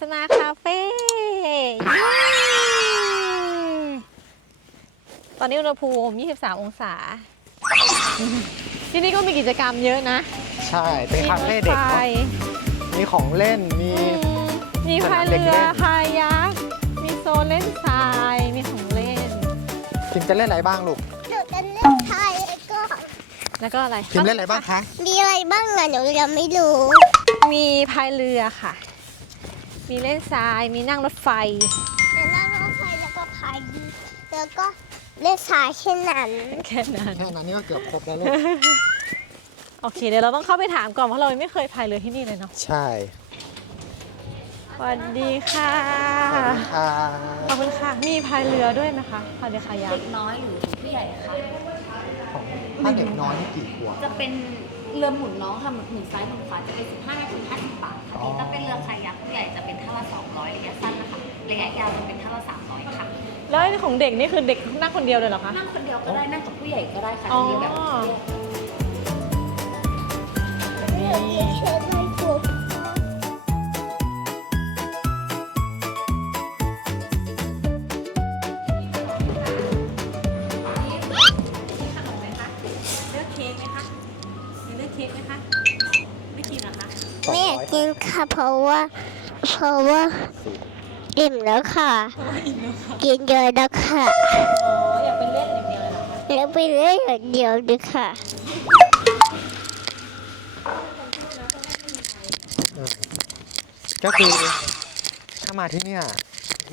สนาคาเฟ่เย้ตอนนี้อุณหภูมิ 23 องศา ที่นี่ก็มีกิจกรรมเยอะนะใช่ เป็นคาเฟ่เด็กมีรถไฟเนอะมีของเล่น มี อืมมีพายสนามเด็กเรือเล่นคายักมีโซนเล่นทราย มีของเล่น พิมจะเล่นอะไรบ้างลูก หนูจะเล่นไทยก็แล้วก็อะไรพิมเล่นอะไรบ้างคะ มีอะไรบ้างอะหนูยังไม่รู้ มีพายเรือค่ะ มีเล่นทราย มีนั่งรถไฟ แต่นั่งรถไฟแล้วก็พายแล้วก็เล่นสายแค่นั้นแค่นั้น แค่นั้นนี่ก็เกือบครบแล้วลูก โอเค เดี๋ยวเราต้องเข้าไปถามก่อนเพราะเรายังไม่เคยพายเรือที่นี่เลยเนาะใช่สวัสดีค่ะขอบคุณค่ะขอบคุณค่ะ มีพายเรือด้วยไหมคะพายเรือคายักเด็กน้อยหรือผู้ใหญ่คะของถ้าเด็กน้อยนี่กี่ขวบจะเป็น เรือหมุนน้องค่ะหมุนซ้ายหมุนขวาจะเป็น 15 นาที 50 บาทค่ะอ๋อถ้าเป็นเรือคายักผู้ใหญ่จะเป็นท่าละ 200 ระยะสั้นนะคะระยะยาวจะเป็นท่าละ 300 ค่ะ แล้วไอ้ของเด็กนี่คือเด็กนั่งคนเดียวเลยเหรอคะ นั่งคนเดียวก็ได้ นั่งกับผู้ใหญ่ก็ได้ค่ะอ๋อจะมีแบบแยกนี่ ค่ะเพราะว่า เพราะว่าอิ่มแล้วค่ะ กินเยอะแล้วค่ะอ๋ออยากไปเล่นอย่างเดียวเลยเหรอคะแล้วไปเล่นอย่างเดียวด้วยค่ะก็คือถ้ามาที่เนี่ย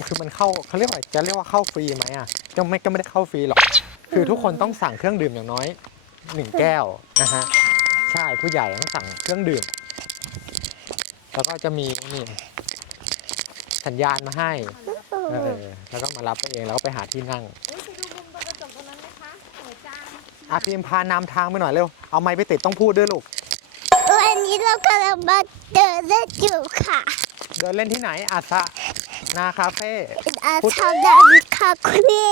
คือมันเข้าเขาเรียกว่าจะเรียกว่าเข้าฟรีไหมอะก็ไม่ก็ไม่ได้เข้าฟรีหรอก คือทุกคนต้องสั่งเครื่องดื่มอย่างน้อยหนึ่งแก้วนะฮะใช่ผู้ใหญ่ต้องสั่งเครื่องดื่ม แล้วก็จะมีนี่สัญญาณมาให้เออแล้วก็มารับไปเองแล้วก็ไปหาที่นั่งอุ้ยไปดูมุมตรงกระจกตรงนั้นไหมคะสวยจังอาพิมพานำทางไปหน่อยเร็ว เอาไม้ไปติดต้องพูดด้วยลูก วันนี้เรากำลังมาเดินเล่นอยู่ค่ะ เดินเล่นที่ไหนอาซะนาคาเฟ่เป็นอาชาดามิคาคุเร่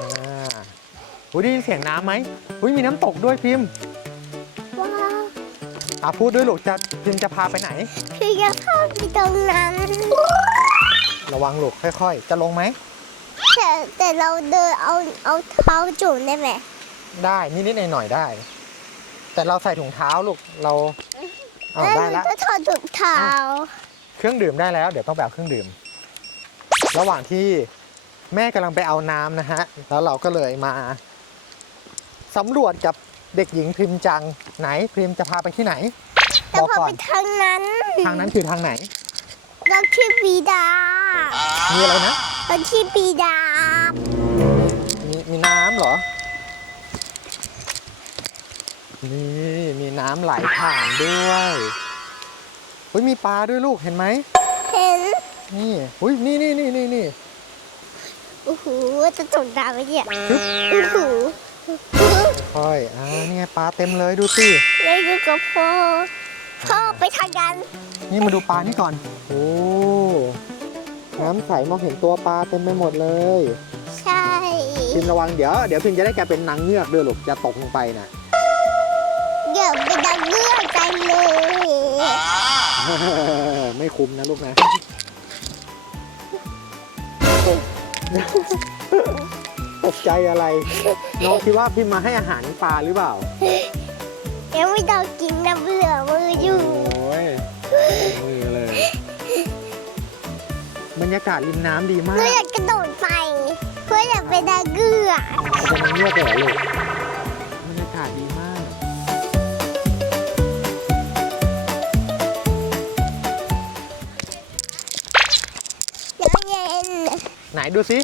อ่าอุ้ยได้ยินเสียงน้ำไหมอุ้ยมีน้ำตกด้วยพิมพ์ว้าว อะพูดด้วยลูกจะพิมพ์จะพาไปไหน คือจะเข้าไปตรงนั้นระวังลูกค่อยๆ จะลงไหมแต่แต่เราเดินเอาเอาเท้าจุ่มได้ไหมได้นิดๆหน่อยๆได้ แต่เราใส่ถุงเท้าลูกเราเอาได้มัแล้วก็ถอดถุงเท้า เครื่องดื่มได้แล้ว เดี๋ยวต้องไปเอาเครื่องดื่ม ระหว่างที่แม่กำลังไปเอาน้ำนะฮะ แล้วเราก็เลยมาสำรวจกับ เด็กหญิงพิมพ์จังไหนพิมพ์จะพาไปที่ไหนแต่บอกพอก่อไปนทางนั้นทางนั้นคือทางไหน เราที่ปีดามีอะไรนะ เราที่ปีดามีมีน้ำเหรอ นี่มีน้ำไหลผ่านด้วยเฮ้ยมีปลาด้วยลูกเห็นไหม เห็นนี่อุ้ยนี่นี่นี่นี่นี่ โอ้โหจะจมน้ำไปเนี่ยโอ้โห ค่อยอ่า นี่ไงปลาเต็มเลยดูสิ เลยอยู่กับพ่อ พ่อไปทางนั้นนี่มาดูปลานี่ก่อน โอ้ น้ำใสมองเห็นตัวปลาเต็มไปหมดเลย ใช่ พิมพ์ระวังเดี๋ยว เดี๋ยวพิมพ์จะได้กลายเป็นนางเงือกด้วยลูกจะตกลงไปนะเดี๋ยวไปดังเงื่อนใจเลยไม่คุ้มนะลูกนะ ตกใจอะไร น้องคิดว่าพิมพ์มาให้อาหารปลาหรือเปล่า ยังไม่ต้องกินน้ำเหลือมืออยู่ โอ้ยมือเลย บรรยากาศริมน้ำดีมากเพื่ออยากกระโดดไปเพื่ออยากเป็นนางเงือกจะเป็นนางเงือกเลยเหรอลูกบรรยากาศดีมากน้ำเย็น ไหนดูสิ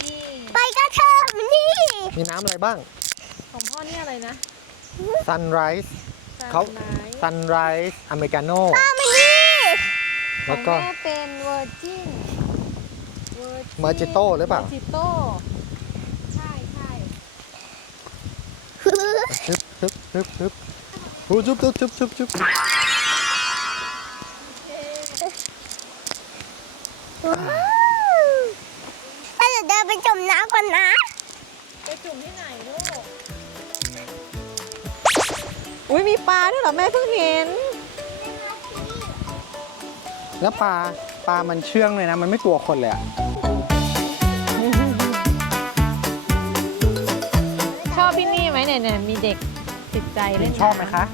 นี่ ไปกันเถอะนี่ มีน้ำอะไรบ้าง ของพ่อนี่อะไรนะ Sunrise เขา Sunrise Sunrise Americano มานี่ขแล้อวงก็ แม่เป็นเวอร์จิน Mojito หรือเปล่าเมจิโต้ใช่ใช่ฮึบฮึบฮึบฮึบฮูจุบจุบจุบจุบจุบว้าวถ้าเดี๋ยวเดินไปจมน้ำก่อนนะ ไปจุ่มที่ไหนลูก อุ้ยมีปลาด้วยเหรอแม่เพิ่งเห็น แล้วปลาปลามันเชื่องเลยนะ มันไม่กลัวคนเลยอะชอบที่นี่ไหมเนี่ยเนี่ยมีเด็กติดใจเล่นชอบไหมคะ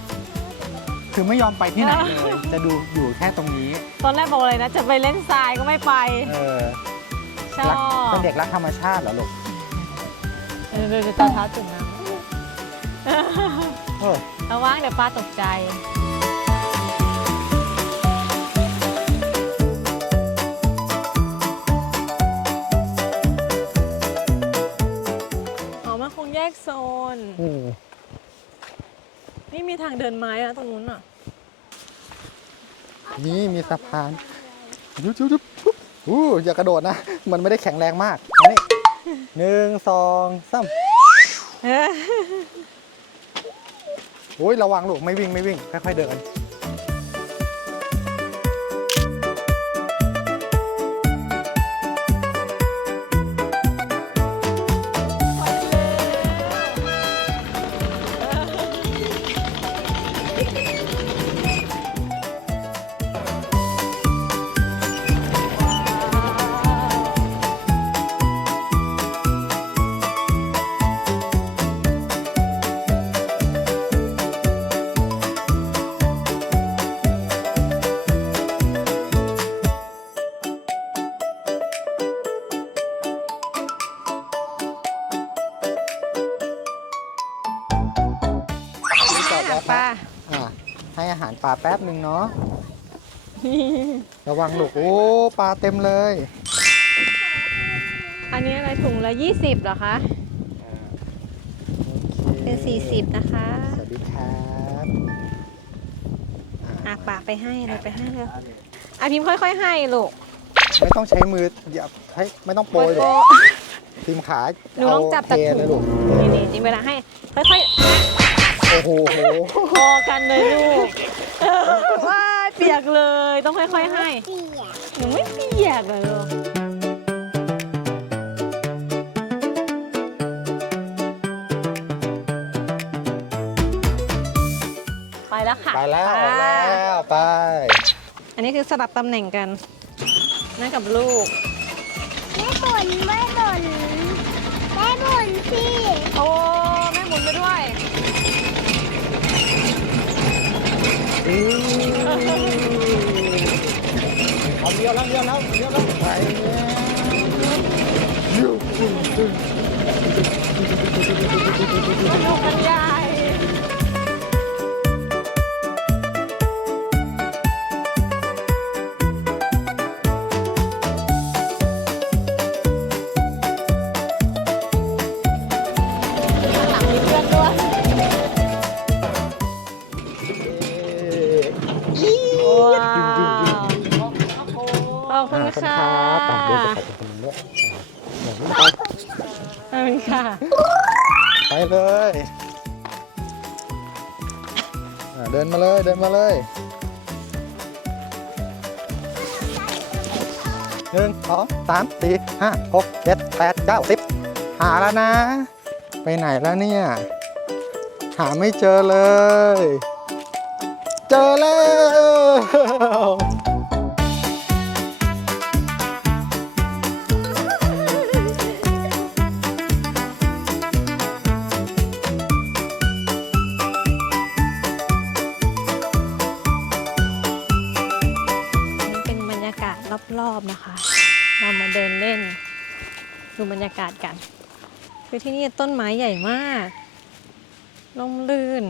คือไม่ยอมไปที่ไหนอ่าเลย จะดูอยู่แค่ตรงนี้ ตอนแรกบอกเลยนะ จะไปเล่นทรายก็ไม่ไป เออชอรักบ เป็นเด็กรักธรรมชาติเหรอลูก เออดูตาเท้าจุ่มน้เออำระวังเดี๋ยวปลาตกใจ อ๋อ มันคงแยกโซน อืมนี่มีทางเดินไม้อะตรงนู้นอะนี่มีสะพานยุบยุบยุบปุ๊บอู้อย่ากระโดดนะ มันไม่ได้แข็งแรงมากอันนี้ หนึ่งสองสามเออโอ้ยระวังลูกไม่วิ่งไม่วิ่งค่อยๆเดินะระวังลูกโอ้ปลาเต็มเลย อันนี้อะไรถุงละ 20เหรอคะ เป็น 40 นะคะ สวัสดีครับอะปะไปให้เลยไปให้เลยอะพิมพ์ค่อย ๆ ให้ลูก ไม่ต้องใช้มืออย่าให้ไม่ต้องโปรยเลยโป๊ะทีมขาหนูต้องจับจากเทถุเลยงลูกนี่นี่จริงเวลาให้ ค่อยโอ้โหๆพอกันเลยลูกเออ ว้ายเปียกเลยต้องค่อยๆให้เปียกหนูไม่เปียกเลยลูกไปแล้วค่ะไปแล้วไปไปแล้วไป อันนี้คือสลับตำแหน่งกันนั่งกับลูกไม่บ่นไม่บ่นไม่บ่นสิโอ้แม่หมุนไปด้วย เอาเลี้ยวแล้วเลี้ยวแล้วเลี้ยวแล้วไปเล้วยูจึ้งจึ้งลูกมันใหญ่ คุณค่ะขอบคุณครับขอบคุณด้วยขอบคุณด้วยขอบคุณค่ะ ไปเลยอะเดินมาเลยเดินมาเลยหนึ่งสองสามสี่ห้าหกเจ็ดแปดเก้าสิบหาแล้วนะ ไปไหนแล้วเนี่ย หาไม่เจอเลย เจอแล้ว รยากาศกัน คือที่นี่ต้นไม้ใหญ่มากร่มรื่น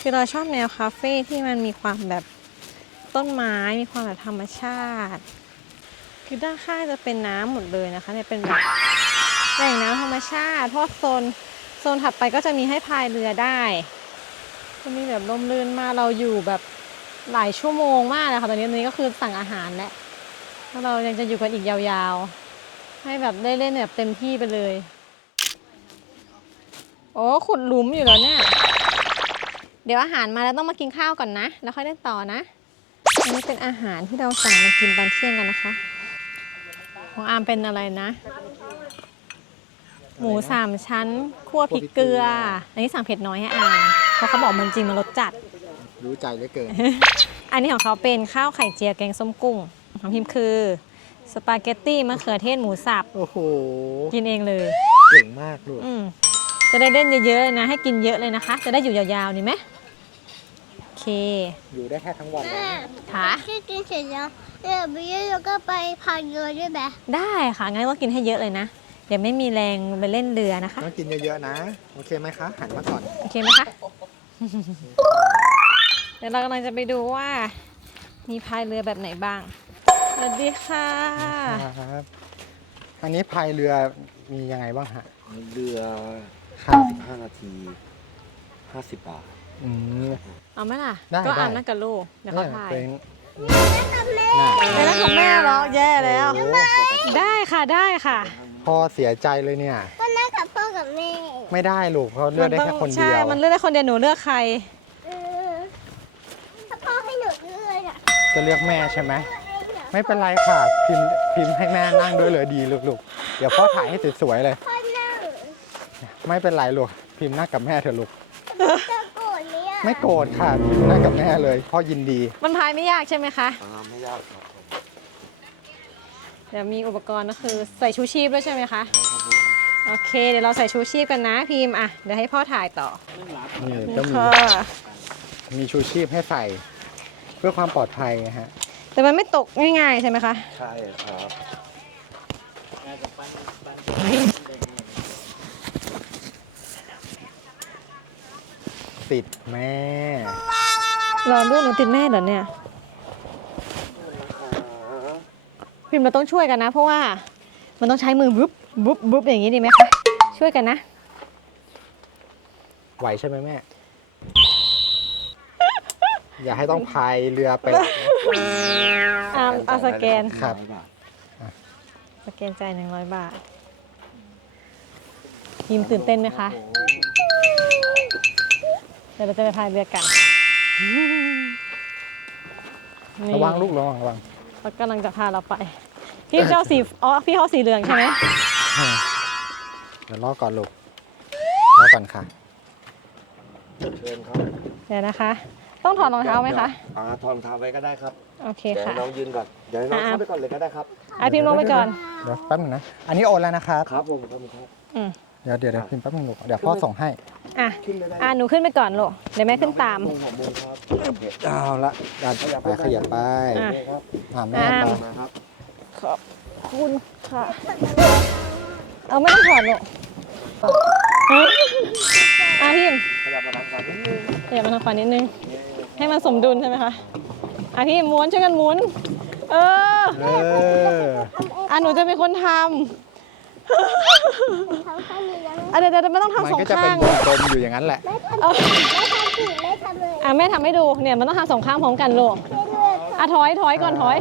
คือเราชอบแนวคาเฟ่ที่มันมีความแบบต้นไม้มีความแบบธรรมชาติ คือด้านข้างจะเป็นน้ำหมดเลยนะคะเนี่ยเป็นแบบแหล่งน้ำธรรมชาติเพราะโซนโซนถัดไปก็จะมีให้พายเรือได้จะมีแบบร่มรื่นมากเราอยู่แบบหลายชั่วโมงมากเลยค่ะตอนนี้ตอนนี้ก็คือสั่งอาหารแล้วแล้วเรายังจะอยู่กันอีกยาวๆ ให้แบบได้เล่นแบบเต็มที่ไปเลย โอ้ขุดหลุมอยู่แล้วเนี่ย เดี๋ยวอาหารมาแล้วต้องมากินข้าวก่อนนะ แล้วค่อยเล่นต่อนะ อันนี้เป็นอาหารที่เราสั่งมากินตอนเที่ยงกันนะคะ ของอามเป็นอะไรนะ หมูสามชั้นคั่วพริกเกลือ อันนี้สั่งเผ็ดน้อยให้อามเพราะเขาบอกมันจริงมันรสจัด รู้ใจเหลือเกิน อันนี้ของเขาเป็นข้าวไข่เจียวแกงส้มกุ้งของพิมพ์คือ สปาเกตตี้มะเขือเทศหมูสับ โอ้โห กินเองเลย เก่งมากลูกอืมจะได้เล่นเยอะๆเลยนะ ให้กินเยอะเลยนะคะ จะได้อยู่ยาวๆนี่ไหมโอเคอยู่ได้แค่ทั้งวันเลยแม่ค่ะที่กินเสร็จแล้วเดี๋ยวไปเยอะๆก็ไปพายเรือด้วยไหมได้ค่ะ งั้นก็กินให้เยอะเลยนะ เดี๋ยวไม่มีแรงไปเล่นเรือนะคะ ต้องกินเยอะๆนะ โอเคไหมคะ หันมาก่อนโอเคไหมคะ เดี๋ยวเรากำลังจะไปดูว่า มีพายเรือแบบไหนบ้างส วัสดีค่ะ ครับอันนี้พายเรือมียังไงบ้างฮะเรือครับ15นาที 50 บาท อืม เอาไหมล่ะ ได้ก็อ่านได้ นั่งกับลูกเดี๋ยวเขาถ่ายเป็นไปนั่งกับแม่เหรอแย่แล้วได้ค่ะได้ค่ะพ่อเสียใจเลยเนี่ย ก็นั่งกับพ่อกับแม่ไม่ได้ลูกเพราะเลือกได้แค่คนเดียวใช่มันเลือกได้คนเดียวหนูเลือกใคร เออถ้าพ่อให้หนูเลือกอะจะเลือกแม่ใช่ไหม ไม่เป็นไรค่ะพิมพ์พิมพ์ให้แม่นั่งด้วยเลยดีลูกๆเดี๋ยวพ่อถ่ายให้สวยๆเลย พ่อนั่งไม่เป็นไรลูกพิมพ์นั่งกับแม่เถอะลูกจะโกรธไหมอะไม่โกรธค่ะพิมพ์นั่งกับแม่เลยพ่อยินดี มันพายไม่ยากใช่ไหมคะ อ่าไม่ยากครับผมเดี๋ยวมีอุปกรณ์ก็คือใส่ชูชีพด้วยใช่ไหมคะ โอเค เดี๋ยวเราใส่ชูชีพกันนะพิมพ์อะ เดี๋ยวให้พ่อถ่ายต่อนี่ก็มี ค่ะมีชูชีพให้ใส่ เพื่อความปลอดภัยนะฮะ แต่มันไม่ตกง่ายๆใช่ไหมคะใช่ครับติดแม่รอลูกหนูติดแม่เหรอเนี่ยพิมพ์เราต้องช่วยกันนะ เพราะว่ามันต้องใช้มือบุ๊บบุ๊บบุ๊บอย่างนี้ดีไหมคะช่วยกันนะ ไหวใช่ไหมแม่ อย่าให้ต้องพายเรือไป รับนะอ่าเอาสแกน ครับ100าทสแกนใจหนึ่งร้อยบาทพิมพ์ตื่นเต้นไหมคะ เดี๋ยวเราจะไปพายเรือกันนี่ระวังลูกระวังระวังเขากำลังจะพาเราไป พี่เจ้าสี อ๋อ พี่เขาสีเหลืองใช่ไหมเดี๋ยวรอก่อนลูกรอก่อนค่ะ เชิญครับ เดี๋ยวนะคะ ต้องถอดรองเท้าไหมคะ อ่าถอดรองเท้าไว้ก็ได้ครับโอเคเดี๋ยวค่ะ น้องยืนก่อนเดี๋ยวน้องอ่า เข้าไปก่อนเลยก็ได้ครับ อะพิมพ์ลงไปก่อน เดี๋ยวแป๊บนึงนะ อันนี้โอนแล้วนะครับ ครับผมครับครับ อืมเดี๋ยวเดี๋ยวเดี๋ยวพิมพ์แป๊บนึงลูกเดี๋ยวพ่อส่งให้ อะ ขึ้นเลยได้อะ หนูขึ้นไปก่อนลูกเดี๋ยวแม่ขึ้นตามมุมหัวมุมครับโอเคเอาละดันไปขยับไปอะโอเคครับอ่าแม่อ่าไปมาครับ ขอบคุณค่ะ เอาไม่ต้องถอดลูกอะพิมพ์ขยับมาทางซ้ายนิดนึงขยับมาทางขวานิดนึง ให้มันสมดุลใช่ไหมคะอะพี่ม้วนช่วยกันหมุน เออเอออะหนูจะเป็นคนทเขาข้างนี้แล้วำอะเดี๋ยวเดี๋ยวไม่ต้องมันทำสองก็จะเป็ข้านงวงกลมอยู่อย่างนั้นแหละเอาไม่ทำผิดไม่ทำเลยอะแม่ทำให้ดูเนี่ยมันต้องทำสองข้างพร้อมกันลูกเล่นเลยอะถอยถอยก่อนถอย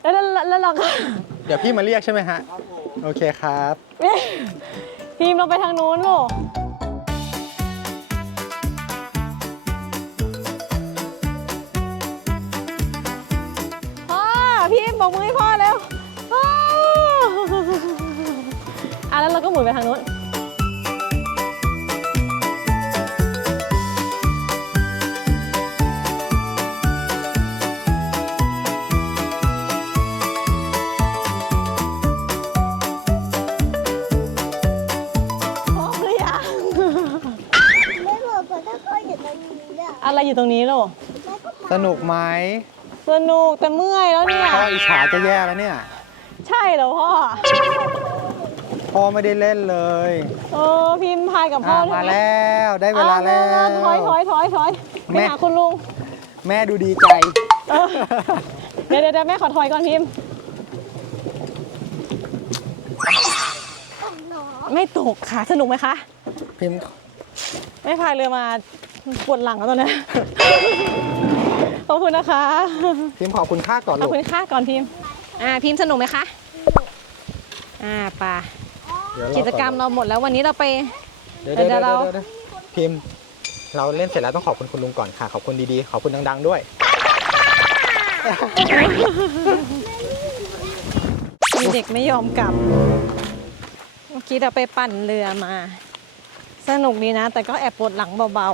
แล้วแล้วแล้วแล้วเราก็ เดี๋ยวพี่มาเรียกใช่ไหมฮะ โอเคครับทีมเราไปทางนู้นลูก นไปทางนู้นพร้อมหรือยัง ไม่บอกเพราะถ้าพ่ออยู่ตรงนี้อะอะไรอยู่ตรงนี้ลูกสนุกไหมสนุกแต่เมื่อยแล้วเนี่ย พ่ออิจฉาจะแย่แล้วเนี่ย ใช่เหรอพ่อ พ่อไม่ได้เล่นเลยเออพิมพ์พายกับพ่ออะใช่มาไหมแล้วได้เวลาอะแล้วร็ๆถอยถอยถอยถอยไปแม่ หาคุณลุงแม่ดูดีใจ เออเดี๋ยวเดี๋ยวเดี๋ยวแม่ขอถอยก่อนพิมพ์หนอไม่ตกค่ะสนุกไหมคะ พิมพ์ไม่พายเรือมาปวดหลังแล้วตอนนี้ขอบคุณนะคะ พิมพ์ขอบคุณค่าก่อนขอบลูกคุณค่ะก่อนพิมพ์ อ่าพิมพ์สนุกไหมคะ อ่าไป่า เดี๋ยวอกิจกรรมเราหมดแล้ววันนี้เราไป เดี๋ยวเดี๋ยวเดี๋เดี๋ยยววเราเดี๋ยวพิมพ์เราเล่นเสร็จแล้วต้องขอบคุณคุณลุงก่อนค่ะ ขอบคุณดีๆ ขอบคุณดังๆด้วย มีเด็กไม่ยอมกลับ เมื่อกี้เราไปปั่นเรือมา สนุกดีนะ แต่ก็แอบปวดหลังเบา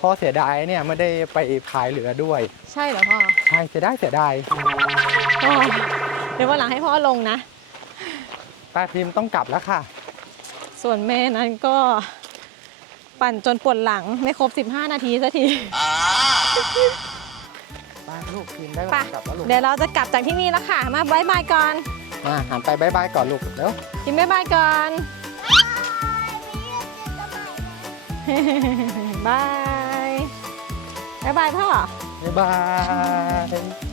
พ่อเสียดายเนี่ยไม่ได้ไปพายเรือด้วยใช่เหรอพ่อใช่เสียดายเสียดาย พ่อเดี๋ยววันหลังให้พ่อลงนะ ป้าพิมพ์ต้องกลับแล้วค่ะ ส่วนแม่นั้นก็ปั่นจนปวดหลังไม่ครบ 15 นาทีสักทีป้าลูกพิมพ์ได้เวไปลากลับแล้วลูก เดี๋ยวเราจะกลับจากที่นี่แล้วค่ะ มาบายบายก่อนมาหันไปบายบายก่อนลูกเร็วกินบายบายก่อน บายบายบายพ่อบายบาย